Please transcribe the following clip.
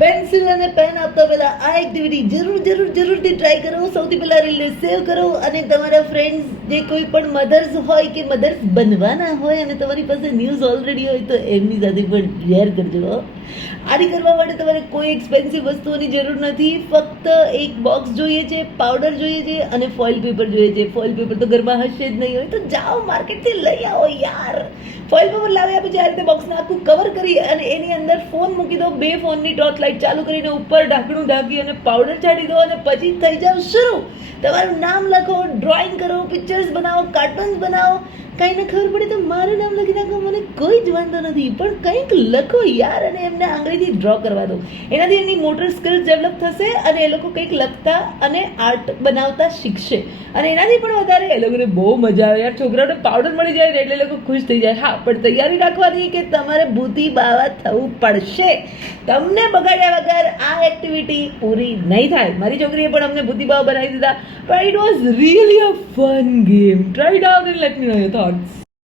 Pencil અને pen આપતા પહેલા આ એક્ટિવિટી જરૂરથી ટ્રાય કરો. સૌથી પહેલા રીલને સેવ કરો અને તમારા ફ્રેન્ડ્સ જે કોઈ પણ મધર્સ હોય કે મધર્સ બનવાના હોય અને તમારી પાસે ન્યૂઝ ઓલરેડી હોય તો એમની સાથે પણ શેર કરજો. આડી કરવા માટે તમારે કોઈ એક્સપેન્સિવ વસ્તુઓની જરૂર નથી. ફક્ત એક બોક્સ જોઈએ છે, પાવડર જોઈએ છે અને ફોઇલ પેપર જોઈએ છે. ફોઇલ પેપર તો ઘરમાં હશે જ નહીં હોય તો જાઓ માર્કેટથી લઈ આવો યાર. ફોઇલ પેપર લાવી આપે છે આ રીતે બોક્સને આખું કવર કરી અને એની અંદર ફોન મૂકી દો. 2 ફોનની ટોર્ચ લાઇટ ચાલુ કરીને ઉપર ઢાંકણું ઢાંકી અને પાવડર છાંટી દો અને પછી થઈ જાવ શરૂ. તમારું નામ લખો, ડ્રોઈંગ કરો, પિક્ચર્સ બનાવો, કાર્ટૂન્સ બનાવો. કંઈને ખબર પડે તો મારું નામ લખી નાખો, મને કોઈ જ વાંધો નથી, પણ કંઈક લખો યાર અને એમને આંગળીથી ડ્રો કરવા દો. એનાથી એની મોટર સ્કિલ્સ ડેવલપ થશે અને એ લોકો કંઈક લખતા અને આર્ટ બનાવતા શીખશે અને એનાથી પણ વધારે એ લોકોને બહુ મજા આવે યાર. છોકરાઓને પાવડર મળી જાય ને એટલે એ લોકો ખુશ થઈ જાય. હા, પણ તૈયારી રાખવાની કે તમારે ભૂતી બાવા થવું પડશે. તમને બગાડ્યા વગર આ એક્ટિવિટી પૂરી નહીં થાય. મારી છોકરીએ પણ અમને ભૂતી બાવા બનાવી દીધા, પણ it was really a fun game. Try it out and let me know your thoughts.